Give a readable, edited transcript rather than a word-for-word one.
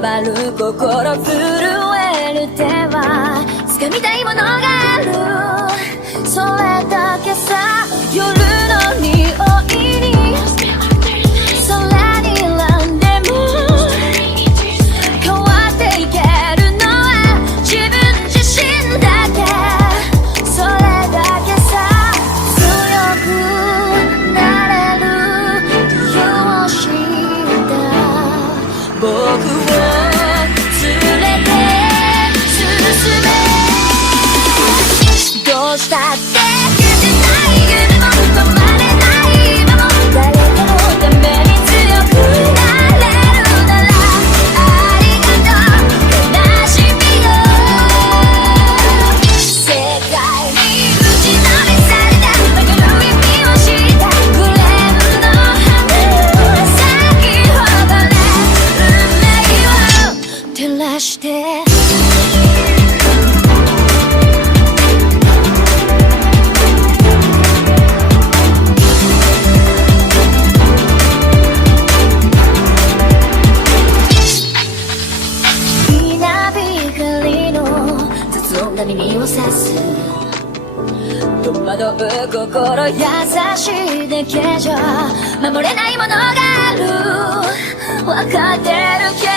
回る心震える手は掴みたいものがある、それだけさ。夜の匂いに空に選んでも変わっていけるのは自分自身だけ、それだけさ。強くなれる理由を知った僕を連れて進め、どうしたって夢も止まれない今も誰かのために強くなれるならありがとう悲しみよ。世界に打ちのめされた曲の意味を知ったグレープの花咲き誇れ運命を照らして。耳を刺す戸惑う心優しいだけじゃ守れないものがある、分かってるけど